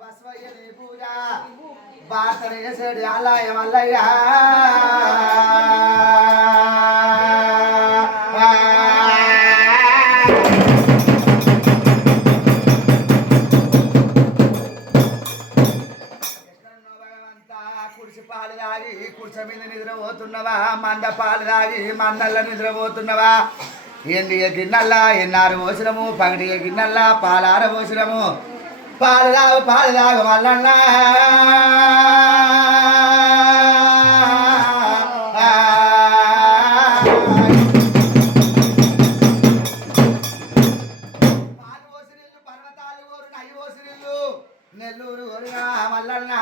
బస్వయ్యని పూజ బాతనే చేసేది ఆలయ మల్లయ్య కుడిసి పాలు తాగి కుడిస మీద నిద్రపోతున్నవా మంద పాలు తాగి మందల్ల నిద్రపోతున్నవా ఎండియ గిన్నెల్లా ఎన్నారు పోసినము పగడియ గిన్నెల్లా పాలార పోసినము పాలు తాగు మల్లన్న పాలు పోసినిల్లు పర్వతాలు కోరు నయ్యి పోసినిల్లు నెల్లూరు కోరినా మల్లన్న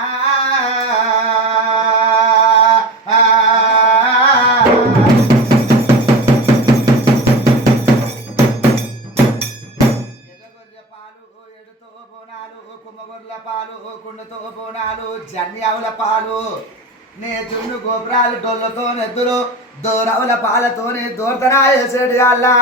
కుమ్మగొర్ల పాలు కుండతో బోనాలు జన్యావుల పాలు నే దున్ను గోపురాలు డొల్లతో నెద్దులు దోరవుల పాలతోనే దోర్తనా వేసేడు అల్లా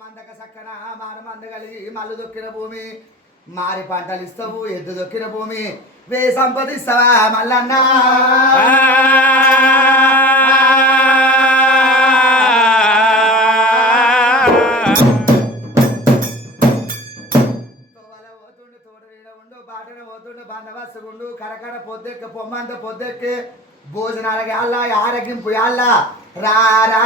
మందక సక్కన మాన మంద కలిగి మల్లు దొక్కిన భూమి మారి పంటలు ఇస్తావు ఎద్దు దొక్కిన భూమి వే సంపదిస్తావా మల్లన్న పోతుండు తోట ఉండు బాటన పోతుండు బందవస్తుగుండు కరకర పొద్దెక్కి పొమ్మంత పొద్దెక్కి భోజనాలకి అల్లా ఆరగింపు అల్లా రా రా